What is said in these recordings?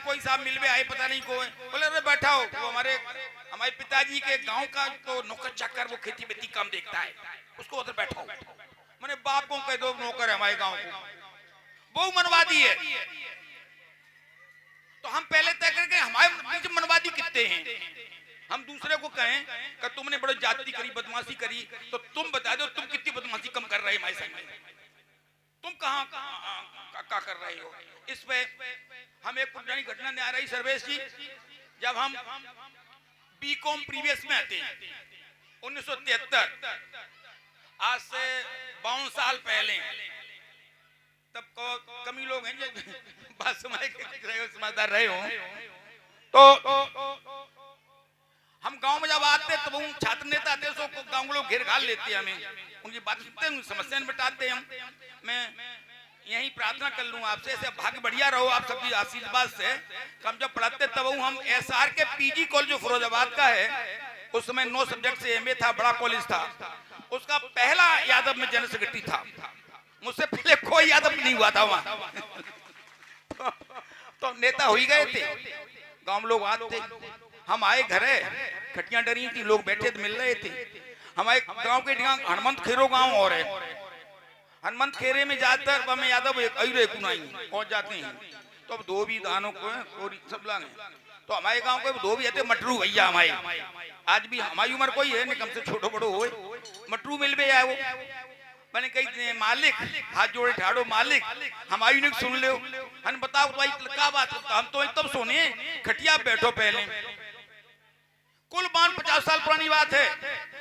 कोई साहब मिलवे आए, पता नहीं को बोले अरे बैठा हो, वो हमारे पिताजी के गांव का तो नौकर चाकर, वो खेती बेती काम देखता है, उसको उधर बैठा हो। मैंने बाप को कह दो नौकर है हमारे गांव को, वो मनवादी है। तो हम पहले तय करके हमारे मनवादी कितने हैं, हम दूसरे को कहें कि तुमने बड़ी जाति करी, बदमाशी करी, तो तुम बता दो तुम कितनी बदमाशी कम कर रहे हो हमारे संग, तुम कहाँ क्या कर रहे हो। इस पे हम एक पुरानी घटना ने आ रही सर्वेश जी, जब हम बीकॉम प्रीवियस में आते हैं 1973, आज से 52 साल पहले, तब कमी लोग हैं जो बात समझदार रहे हो। तो हम गांव में जब आते तो वो छात्र नेता आते सो गांव के लोग घेर घाल लेते हैं, हमें उनकी बात सुनते हैं, समस्या मिटाते हैं। मैं यही प्रार्थना कर लूं आपसे, ऐसे भाग्य बढ़िया रहो आप सबकी आशीर्वाद से। हम जब पढ़ाते तब हम एसआर के पीजी कॉलेज जो फिरोजाबाद का है, उस समय 9 सब्जेक्ट से एमए था, बड़ा कॉलेज था, उसका पहला यादव में जनरल सेक्रेटरी था, मुझसे पहले कोई यादव नहीं हुआ था वहां। तो नेता हो ही गए थे, गांव लोग आते, हम आए घरे, खटियां डरी थी, लोग बैठे मिल रहे थे। हमारे गांव के हनुमंत खेरो गांव और है, हनुमंत खेरे में जाकर हमें यादव पहुंच जाते हैं। तो अब दो भी दानों को सब लागे, तो हमारे गांव के दो भी आते, मटरू भैया हमारे, आज भी हमारी उम्र कोई है नहीं, कम से छोटो बड़ो हो, मटरू मिल भी आए वो। मैंने कही मालिक, हाथ जोड़े ठाड़ो मालिक, हमारी ने सुन लो, हम बताओ भाई क्या बात, हम तो तब सोने खटिया बैठो पहले, कुल 50 साल पुरानी बात है,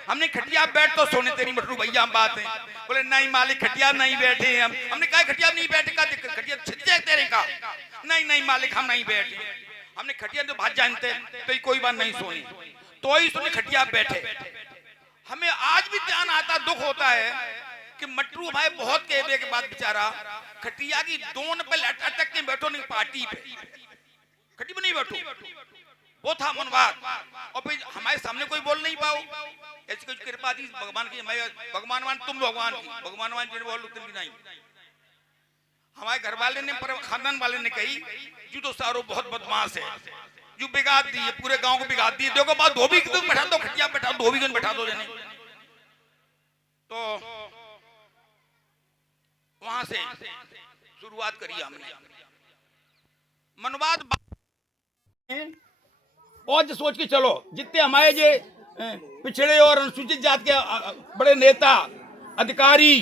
हमने खटिया बैठ तो सोने तेरी मटरू भैया हम बात है। बोले नहीं मालिक खटिया नहीं बैठे हम, हमने कहा खटिया नहीं बैठे का दिक्कत, खटिया छिद तेरे का, नहीं नहीं मालिक हम नहीं बैठे, हमने खटिया तो बात जानते तो कोई बात नहीं सोनी, तो ही सुने खटिया बैठे। हमें आज भी ध्यान आता, दुख होता है कि मटरू भाई बहुत कहने के बाद बेचारा खटिया की दोन पे लटक के बैठो, नहीं पार्टी पे खटी पे नहीं बैठो, वो था मनवाद। और फिर हमारे सामने कोई बोल नहीं पाओ, ऐसी कुछ कृपा थी भगवान की, भगवान तुम भगवान की, भगवान जिन बोल तुम भी नहीं। हमारे घर वाले ने, पर खानदान वाले ने कही यू तो सारो बहुत बदमाश है, यू बिगाड़ दी पूरे गांव को, बिगाड़ दी, देखो बात धोबी तुम बैठा दो, खटिया बैठा दो, धोबी बैठा दो जने। तो वहां से शुरुआत करी हमने मनवाद, और जो सोच के चलो जितने हमारे जे पिछड़े और अनुसूचित जात के बड़े नेता, अधिकारी,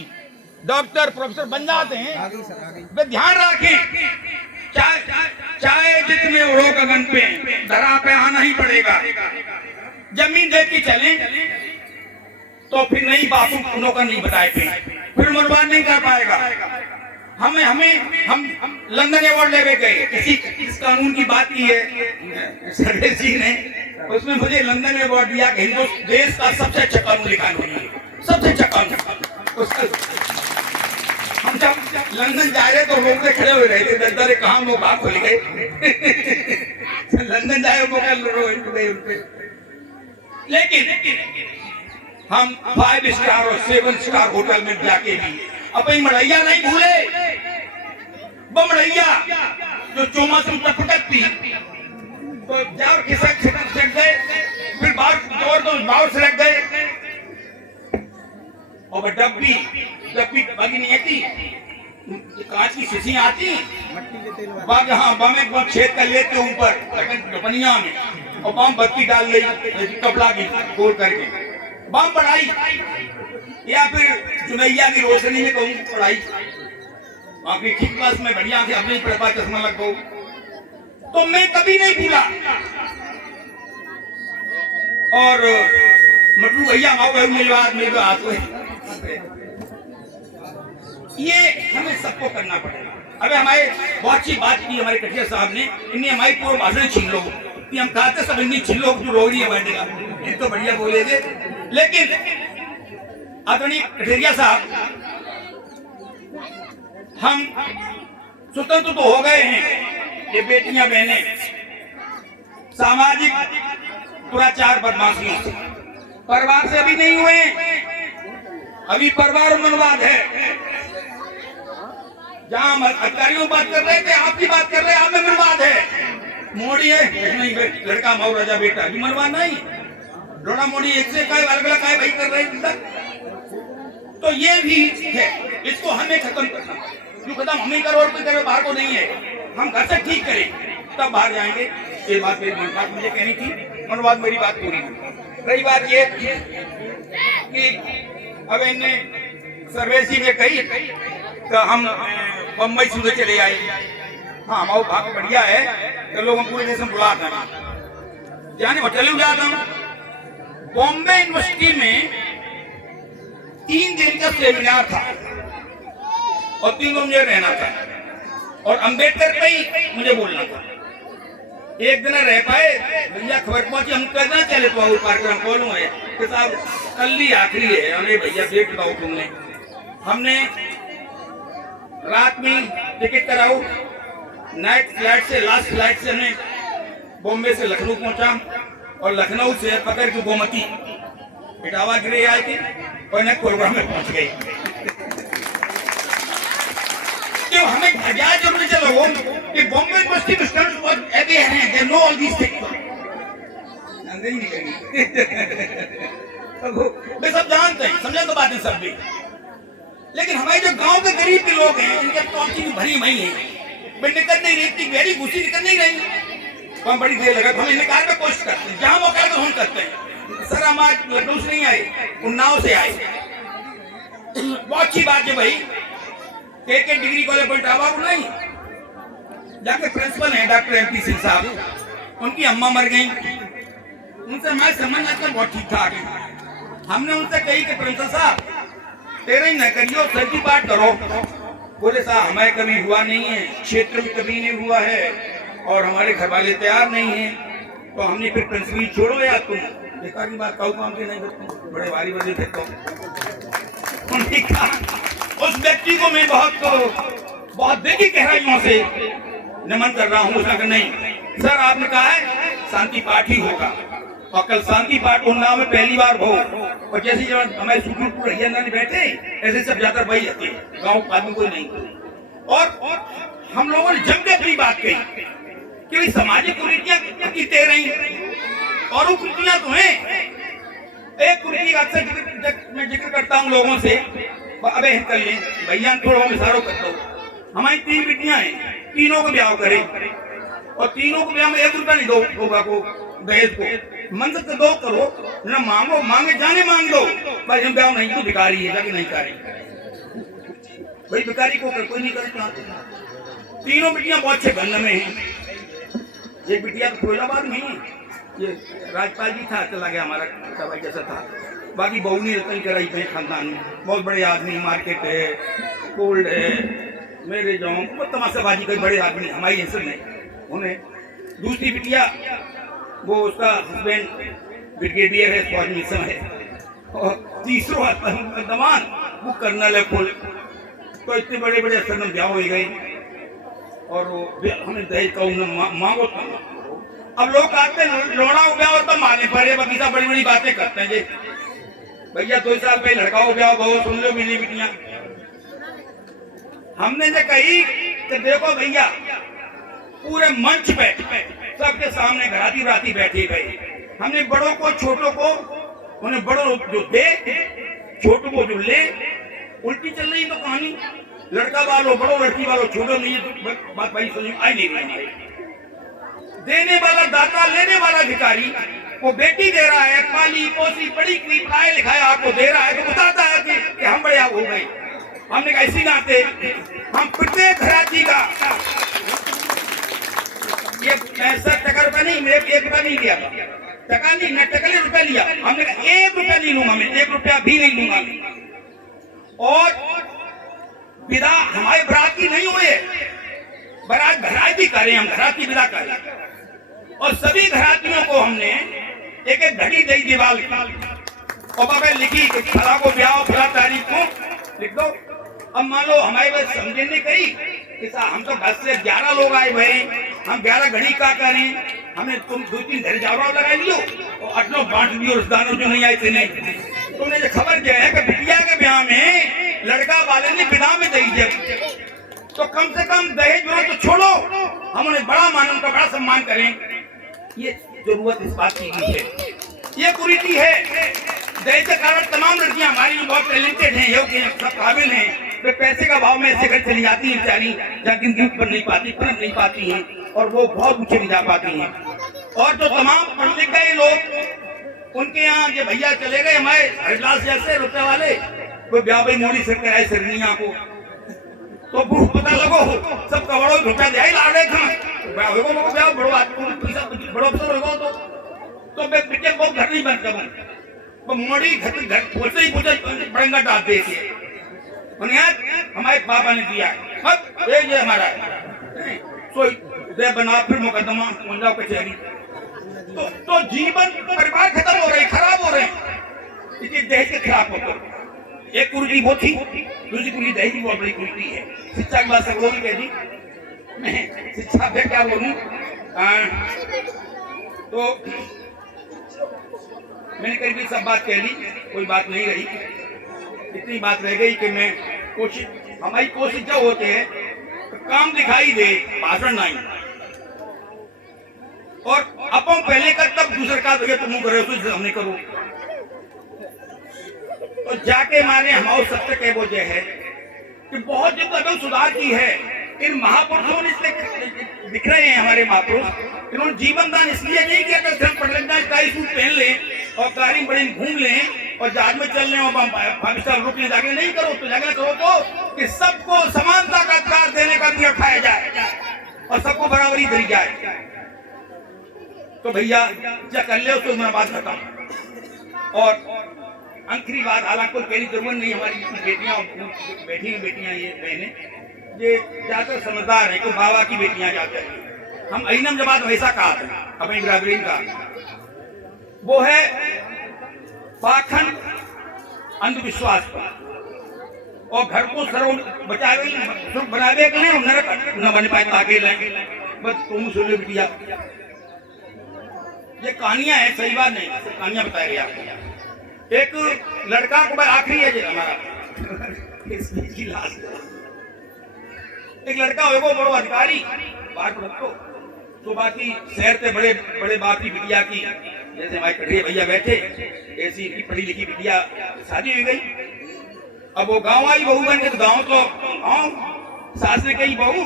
डॉक्टर, प्रोफेसर बन जाते हैं, वे ध्यान रखें चाहे जितने उड़ो गगन पे, धरा पे आना ही पड़ेगा। जमीन देख के चले तो फिर नहीं बापू नौकर नहीं बताए थे, फिर मनवाद नहीं कर पाएगा। हम लंदन अवार्ड लेवे गए, इस कानून की बात की है सर्वेश जी ने, उसमें मुझे लंदन अवार्ड दिया कि हिंदुस्तान देश का सबसे अच्छा कानून लिखा है, सबसे अच्छा कानून। हम जब लंदन जा रहे तो लोग से खड़े हुए रहे थे, दरदरे कहाँ वो बात खुल गए। लंदन जाए वो, लेकिन हम 5 स्टार और 7 स्टार होटल में जाके भी अपनी मड़ैया नहीं भूले, वो मड़ैया जो चोमा से पटकती, तो जाओ खिसक गए, फिर बाहर से लग गए, और डब्बी बगी नहीं आती, कांच की शीशी आती, बाग हाँ बम एक छेद कर लेते ऊपर पनिया में, और बम बत्ती डाल ली कपड़ा की गोल करके, बम पढ़ाई, या फिर चुनैया की रोशनी में कहूँ पढ़ाई, बाकी ठीक क्लास में बढ़िया से अपने प्रभा चश्मा लग गो, तो मैं कभी नहीं भूला। और मटरू भैया मेरे हाथ में, ये हमें सबको करना पड़ेगा। अबे हमारे बहुत अच्छी बात की हमारे कटिया साहब ने, इन्हें हमारी पूर्ण भाषण छीन लो, हम कहते सब इन्हीं छीन लो, जो रो रही है बैठेगा, ये तो बढ़िया बोलेगे। लेकिन आदरणीय कटेरिया साहब, हम स्वतंत्र तो हो गए हैं, ये बेटियां बहनें सामाजिक दुराचार बदमाशियों से, परिवार से अभी नहीं हुए, अभी परिवार मनवाद है। जहां अधिकारियों बात कर रहे थे, आपकी बात कर रहे हैं, आप में मनवाद है। मोड़ी है नहीं लड़का माऊ राजा बेटा की मरवा नहीं डोड़ा मोड़ी एक से काय अलग अलग काय भाई कर रहे हैं। तो ये भी है, इसको हमें खत्म करना। जो खत्म हमें करो और कोई करे बाहर को नहीं है, हम घर से ठीक करें तब बाहर जाएंगे। ये बात मेरी बात मुझे कहनी थी, मनोवाद मेरी बात पूरी। रही बात ये कि अब इन्हें सर्वेश जी ने कही तो हम बम्बई सुबह चले आए। हाँ हमारा भाग बढ़िया है तो लोग हम पूरे देश में बुलाते हैं जाने होटल में जाता हूँ। बॉम्बे यूनिवर्सिटी में 3 दिन का सेमिनार था और 3 दिन मुझे रहना था और अंबेडकर पे ही मुझे बोलना था। एक दिन रह पाए भैया खबर पहुंची हम करना चले तो कार्यक्रम बोलूँ है कि साहब कल ही आखिरी है। अरे भैया डेट बताओ तुमने। हमने रात में टिकट कराओ, नाइट फ्लाइट से लास्ट फ्लाइट से हमने बॉम्बे से लखनऊ पहुंचा और लखनऊ से पकड़ के गोमती इटावा गिरे आए थे और न प्रोग्राम में पहुंच गए। तो हमें हजार जब चलो कि बॉम्बे यूनिवर्सिटी में स्टूडेंट्स बहुत अवेयर हैं, they know all these things. वे सब जानते हैं, समझा तो बातें सब भी। लेकिन हमारे जो गांव के गरीब के लोग हैं इनके टॉन्ची भरी मई है, वे निकल नहीं रही, गहरी घुसी निकल नहीं रही। तो हम बड़ी देर लगा, हम निकाल में कोशिश करते हैं, जहां मौका तो हम करते हैं। सर हम आज लखनऊ से नहीं आए, उन्नाव से आए। बहुत अच्छी बात है भाई, एक डिग्री कॉलेज इटावा को नहीं जाके प्रिंसिपल है डॉक्टर MP सिंह साहब, उनकी अम्मा मर गई। उनसे हमारे संबंध आजकल बहुत ठीक ठाक है। हमने उनसे कही कि प्रिंसिपल साहब तेरे ही न करियो, सर्दी पाठ करो। बोले साहब हमारे कभी हुआ नहीं है, क्षेत्र में कभी नहीं हुआ है और हमारे घर वाले तैयार नहीं है। तो हमने फिर प्रिंसिपल छोड़ो यार, तुम बेकार की बात कहूँ काम के नहीं करते, बड़े भारी बजे फेंकता हूँ। उस व्यक्ति को मैं बहुत दिल की गहराइयों से नमन कर रहा हूँ। उसका नहीं सर आपने कहा है शांति पाठ ही होगा और कल शांति पाठ उन्नाव में पहली बार हो और जैसे जब हमारे सुखपुर हरियाणा में बैठे ऐसे सब जाकर वही जाते हैं, गाँव आदमी कोई नहीं। और हम लोगों ने जम के अपनी बात कही कि भाई सामाजिक कुरीतियां गिरते रही और वो कुरीतियां तो हैं। एक कुरीति का अक्सर मैं जिक्र करता हूँ लोगों से, अबे कर ले भैया थोड़ा इशारों करता हूँ। हमारी 3 बेटियां हैं, तीनों को ब्याह करें और तीनों को ब्याह में 1 रुपया नहीं दो होगा को दहेज को, मन से 2 करो ना, मांगो मांगे जाने मांग दो भाई। हम ब्याह नहीं तो भिखारी है जाके नहीं करें भाई, भिखारी को कोई नहीं करता। तीनों बेटियां बहुत अच्छे गंध में हैं। एक बिटिया तो फिरोजाबाद में ही, ये राजपाल जी था चला गया हमारा भाई जैसा था। बाकी बहू ने कहीं कराई थे खानदान में, बहुत बड़े आदमी, मार्केट है, कोल्ड है, मेरे जाऊँ बहुत तमाशाबाजी कई बड़े आदमी, हमारी ऐसे नहीं उन्हें। दूसरी बिटिया वो उसका हस्बैंड ब्रिगेडियर है, फौज मिशन है। और तीसरा दमान वो कर्नल है फुल। तो इतने बड़े बड़े अफसर में ब्याह हो गए और वो हमें दहेज का मांगो। अब लोग कहते हैं लोड़ा हो गया और तब मारने पड़े, बाकी सब बड़ी बड़ी बातें करते हैं जी। भैया 2 साल पहले लड़का हो गया, बहुत सुन लो मिली बिटियां। हमने जो कही कि देखो भैया पूरे मंच पे सबके सामने घराती राती बैठे गए, हमने बड़ों को छोटों को, उन्हें बड़ों जो दे छोटों को जो ले, उल्टी चल रही तो कहानी। लड़का वालों बड़ो, लड़की वालों छोटो नहीं है तो बात भाई समझ आई नहीं रही। देने वाला दाता, लेने वाला भिखारी। वो बेटी दे रहा है, पाली पोसी पढ़ी पढ़ाई लिखाया आपको दे रहा है तो बताता है कि हम बड़े हो गए। हमने कहा इसी नाते हम प्रत्येक घराती का ये 65 नहीं, मेरे 1 रुपया नहीं लिया था, टका नहीं न टकले रुपया लिया। हमने कहा 1 रुपया नहीं लूंगा मैं, 1 रुपया भी नहीं लूंगा। और विदा हमारे बराती नहीं हुए, बारात घराती करें, हम घराती विदा करें और सभी घरातियों को हमने एक घड़ी दी दीवार और बाबा लिखी कि फला को ब्याह फला तारीख को लिख दो। अब मान लो हमारे पास समझे नहीं कही कि हम तो 10 से 11 लोग आए भाई, हम 11 घड़ी का करें। हमने तुम 2-3 घर जावड़ा लगा लियो और 8 लोग बांट दियो रिश्तेदारों जो नहीं आए थे। नहीं तुमने जो खबर क्या है कि बिटिया के ब्याह में लड़का वाले ने विदा में दी जब तो कम से कम दहेज विरोध तो छोड़ो, हम उन्हें बड़ा माने, उनका बड़ा सम्मान करें। ये जरूरत इस बात की है, ये कुरीति है। दहेज के कारण तमाम लड़कियां हमारी बहुत टैलेंटेड हैं, योग्य हैं, सब काबिल हैं, वे पैसे का भाव में ऐसे घर चली जाती हैं बेचारी, जहाँ जिंदगी बन नहीं पाती, पनप नहीं पाती हैं, और वो बहुत ऊंचे नहीं जा पाती हैं। और जो तमाम पढ़ लिख गए लोग, उनके यहाँ ये भैया चले गए हमारे हरिदास जैसे रुपए वाले, कोई ब्याह भाई मोड़ी से कराए सरनिया को, तो पता लगो सब करोड़ों रुपया दे ला रहे थे, बड़ो आदमी बड़ो अफसर होगा तो मैं बेटे को घर नहीं बंद करूँ, तो मोड़ी घर बोलते ही पूछे बड़ंगा डाल दे हमारे पापा ने दिया, ये हमारा तो दे बना, फिर मुकदमा जाओ कचहरी, तो जीवन परिवार खत्म हो रहे, खराब हो रहे हैं, इसलिए दहेज के खिलाफ होकर एक कुर्सी वो थी, दूसरी कुर्सी दहेज की बहुत बड़ी कुर्सी है। शिक्षा की बात सब लोग कह दी, मैं शिक्षा पे क्या बोलूं, तो मैंने करीब सब बात कह ली, कोई बात नहीं रही, इतनी बात रह गई कि मैं कोशिश, हमारी कोशिश जो होते हैं तो काम दिखाई दे, भाषण नहीं, और अपन पहले कर तब दूसरे का तुम करे तो हमने करो, तो जाके माने हमारे सत्य के वजह है कि बहुत जितना सुधार की है इन महापुरुषों ने, इसलिए दिख रहे हैं हमारे महापुरुष, इन्होंने जीवन दान इसलिए नहीं किया कि हम पढ़ लेना, टाई सूट पहन लें और गाड़ी बड़ी घूम लें और जहाज में चल लें और पाकिस्तान रुक ले, जाके नहीं करो, तो जाके करो तो कि सबको समानता का अधिकार देने का भी उठाया जाए और सबको बराबरी दी जाए। तो भैया क्या कर ले उसको मेरा बात खत्म। और आखिरी बात, हालांकि कोई कहने जरूरत नहीं, हमारी बेटियां बैठी हुई बेटियां, ये बहनें ये ज्यादा समझदार है, कोई बाबा की बेटियां जाते हैं, हम अहीनम जमात वैसा कहा था अपनी बराबरी का, वो है पाखंड अंधविश्वास पर, और घर को सर्व बचावे बनावे के लिए नरक न बन पाए ताकि लेंगे, बस तुम सुनो बिटिया, ये कहानियां हैं, सही बात नहीं, कहानियां बताई गई आपको। एक लड़का को, आखिरी है हमारा की लाश, एक लड़का होगा बड़ो अधिकारी बात रखो, तो बाकी शहर से बड़े बड़े बाप की बिटिया की, जैसे हमारे कढ़े भैया बैठे, ऐसी इनकी पढ़ी लिखी बिटिया शादी हो गई। अब वो गांव आई बहू बन के, तो गांव तो गाँव सास ने कही बहू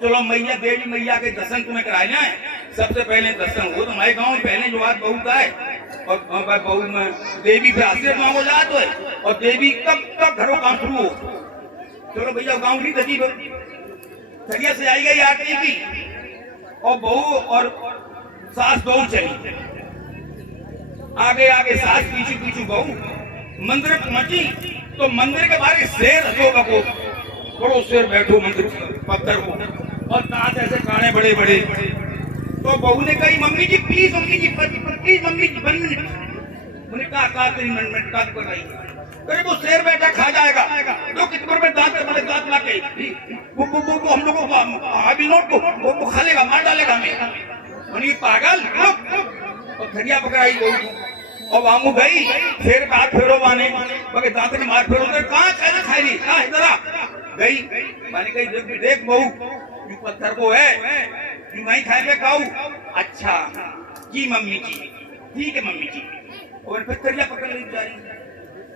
चलो मैया देवी मैया के दर्शन तुम्हें कराए जाए, सबसे पहले दर्शन हो तो हमारे गाँव में पहले जो बात बहू का है, और बहू में देवी पे आशीर्वाद मांगो जाते है, और देवी कब घरों काम शुरू हो, चलो भैया गाँव की धरी सरिया से आई गई आरती की, और बहू और सास दो चली, आगे आगे सास पीछे पीछे बहू, मंदिर पहुंची तो मंदिर के बाहर शेर हजोगा को, बड़ो शेर बैठो मंदिर पत्थर को, और दांत ऐसे काने बड़े बड़े, तो बहू ने कही mummy ji please, mummy ji please, mummy ji 1 minute, उन्होंने कहा तेरी मिनट का कर रही, अरे वो शेर बैठा खा जाएगा, तो कितने में दांत दांत ला के वो हम लोगों को अभी नोट को वो खा लेगा, मार डालेगा हमें, उन्हें पागल, और धरिया पकड़ाई बहू, और वामू गई शेर का हाथ फेरो माने, मगर दांत ने मार फेरो, कहाँ खाना खाई रही, कहाँ इधर आ गई, मैंने कही देख बहू पत्थर को है, नहीं खाएंगे खाऊ, अच्छा जी मम्मी जी, ठीक है मम्मी जी, और फिर धरिया पकड़ ली जा रही,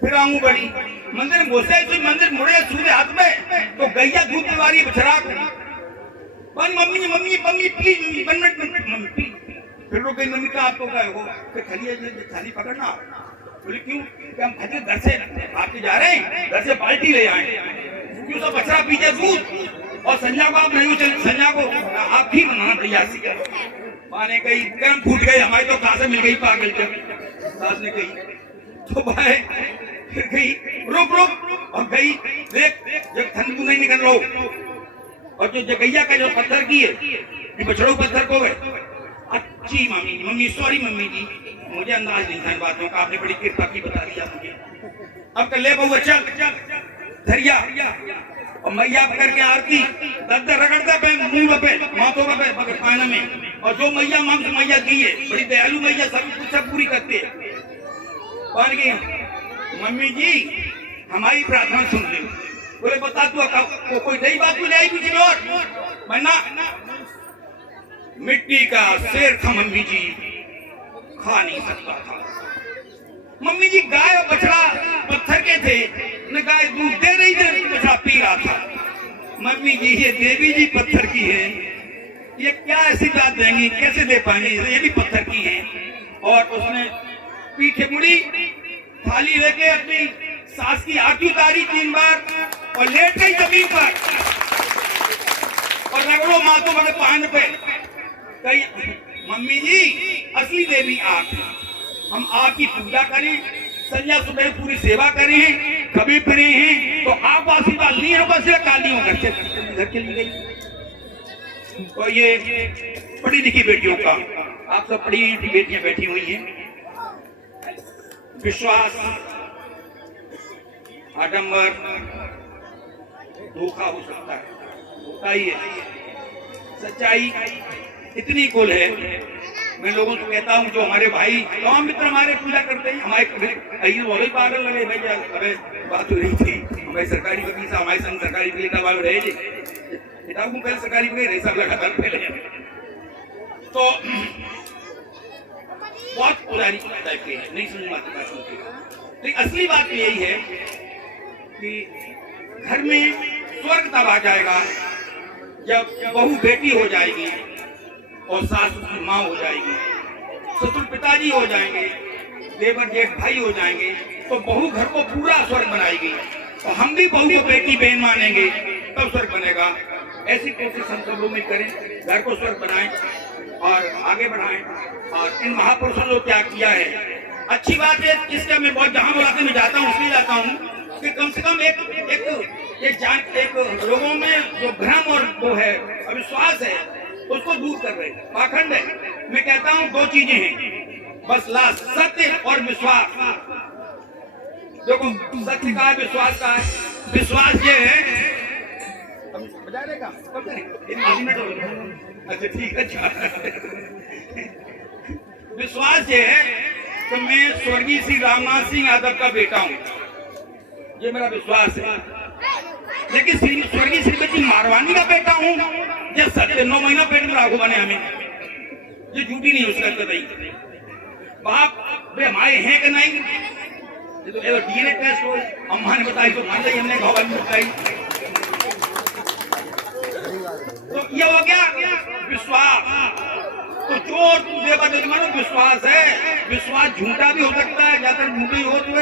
फिर आऊं बड़ी मंदिर में घुसे, तो मंदिर मुड़े सूर्य हाथ में, तो गैया दूध पिवारी बछड़ा mummy ji mummy mummy please 1 minute mummy please, फिर रुक गई मम्मी का आपको क्या हो, थाली पकड़ना, बोले क्यों, हम घर से आपके जा रहे हैं, घर से बाल्टी ले आए, क्यों सब बछड़ा पीछे दूध, और संजा को आप नहीं चले, संजा को आप भी बनाना तैयार सी करो, माने कही गर्म फूट गई, हमारी तो कहां से मिल गई पागल चल, सास ने कही, तो भाई फिर गई रुक और गई, देख जब ठंड को नहीं निकल लो, और जो जगैया का जो पत्थर की है, ये बछड़ों पत्थर को है, अच्छी मम्मी सॉरी मम्मी जी, मुझे अंदाज नहीं था इन बातों का, आपने बड़ी कृपा की बता दिया मुझे, अब कर ले बहू चल धरिया, और मैया करके आरती दर्द रगड़ता पे मुंह पे माथों पे कान में, और जो मैया मांग मैया दी है, बड़ी दयालु मैया, सभी कुछ पूरी करती है, बन गई मम्मी जी हमारी प्रार्थना सुन ली, बोले बता तू कोई नई बात भी आई कुछ और मैं ना मिट्टी का शेर था मम्मी जी, खा नहीं सकता था। मम्मी जी गाय और बछड़ा पत्थर के थे, न गाय दूध दे रही थी, बछड़ा पी रहा था। मम्मी जी ये देवी जी पत्थर की है, ये क्या ऐसी बात देंगी, कैसे दे पाएंगे, ये भी पत्थर की है। और उसने पीछे मुड़ी, थाली लेके अपनी सास की आंखें उतारी 3 बार और लेट गई जमीन पर और रगड़ो माँ तो मेरे पान पे। कही मम्मी जी असली देवी आप, हम आपकी पूजा करें, संध्या सुबह पूरी सेवा करें, कभी फिरे हैं तो आप आशीर्वाद नहीं है, बस काली हूँ घर के लिए गई। तो ये पढ़ी लिखी बेटियों का, आप सब पढ़ी लिखी बेटियां बैठी हुई हैं। विश्वास, आडंबर, धोखा हो सकता है, होता ही है। सच्चाई इतनी कुल है। मैं लोगों को कहता हूँ जो हमारे भाई गांव मित्र हमारे पूजा करते हैं, हमारे पागल लगे भाई, अरे बात हो रही थी हमारे सरकारी वकील साहब, हमारे संग सरकारी वकील का बाल रहे किताबों पहले सरकारी वकील रहे सब लगातार पहले। तो बहुत पुरानी टाइप की है, नहीं समझ में आती बात सुनती। लेकिन असली बात यही है कि घर में स्वर्ग तब आ जाएगा जब बहू बेटी हो जाएगी और सास उसकी माँ हो जाएगी, ससुर पिताजी हो जाएंगे, देवर जेठ भाई हो जाएंगे, तो बहू घर को पूरा स्वर्ग बनाएगी। तो हम भी बहू को बेटी बहन मानेंगे तब स्वर्ग बनेगा। ऐसी कोशिश हम सब लोग में करें, घर को स्वर्ग बनाएं और आगे बढ़ाएं। और इन महापुरुषों ने क्या किया है, अच्छी बात है। इसका मैं बहुत जहां बुलाते में जाता हूँ इसलिए जाता हूँ कि कम से कम एक लोगों में जो भ्रम और वो है अविश्वास है उसको दूर कर रहे हैं, पाखंड है। मैं कहता हूँ 2 चीजें हैं बस लास्ट, सत्य और विश्वास। देखो सत्य का है, विश्वास का है। विश्वास ये है, अच्छा ठीक है, विश्वास ये है कि मैं स्वर्गीय श्री रामनाथ सिंह यादव का बेटा हूँ, ये मेरा विश्वास है। लेकिन स्वर्गीय श्रीमती मारवानी का बेटा हूँ, ये सत्य 9 महीना पेट में राघो बने हमें, ये झूठी नहीं उसका कतई। बाप वे हमारे हैं कि नहीं, ये तो डीएनए टेस्ट हो, अम्मा ने बताई तो मान ली, हमने घाव में बताई। तो ये हो गया विश्वास। तो जो देवा विश्वास है, विश्वास झूठा भी हो सकता है, ज्यादा झूठा ही हो तो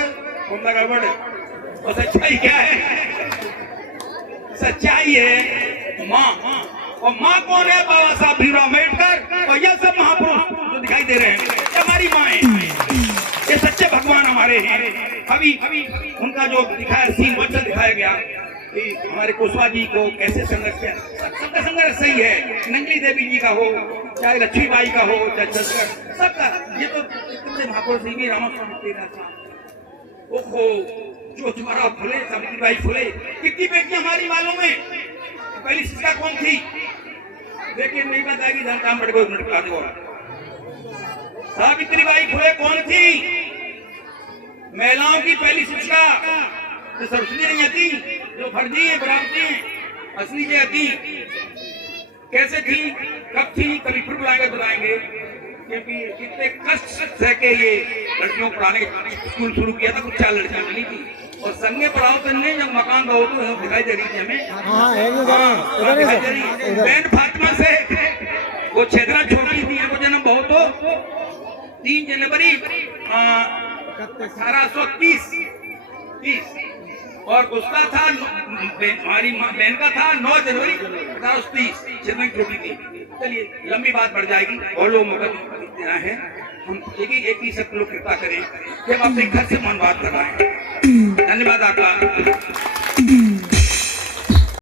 उनका गड़बड़ है। और सच्चाई क्या है, सच्चाई है माँ। और माँ कौन है, बाबा साहब भीमराव अम्बेडकर और यह सब महापुरुष जो दिखाई दे रहे हैं, हमारी माँ है, ये सच्चे भगवान हमारे हैं। अभी उनका जो दिखाया सीन वचन दिखाया गया कि हमारे कुशवाहा जी को कैसे संघर्ष किया, सबका संघर्ष सही है। नंगली देवी जी का हो, चाहे लक्ष्मीबाई का हो, चाहे सबका, ये तो कितने महापुरुष ही रामास्वामी ओहो जो तुम्हारा फुले, सावित्रीबाई फुले, कितनी बेटियां हमारी मालूम है। पहली शिक्षा कौन थी, लेकिन नहीं बताएगी, धनकाम बट को मिनट करा दो। सावित्रीबाई फुले कौन थी, महिलाओं की पहली शिक्षा तो सरस्वती नहीं आती, जो फर्जी है बराबरी है, असली जो आती कैसे थी, कब थी, कभी फिर बुलाएंगे, क्योंकि कितने कष्ट सह के ये लड़कियों पढ़ाने स्कूल शुरू किया था, कुछ 4 लड़कियां मिली थी। और संगे पढ़ाओ करने जब मकान रहो तो दिखाई दे रही थी हमें, बहन फातिमा से वो छेदरा छोटी थी, वो जन्म बहुत हो 3 जनवरी 1830 और उसका था, हमारी बहन का था 9 जनवरी 1830, छेदरा छोटी थी। चलिए लंबी बात बढ़ जाएगी और लोग मौका देना है, हम एक ही सब लोग कृपा करें कि हम अपने घर से मन बात कर रहे हैं।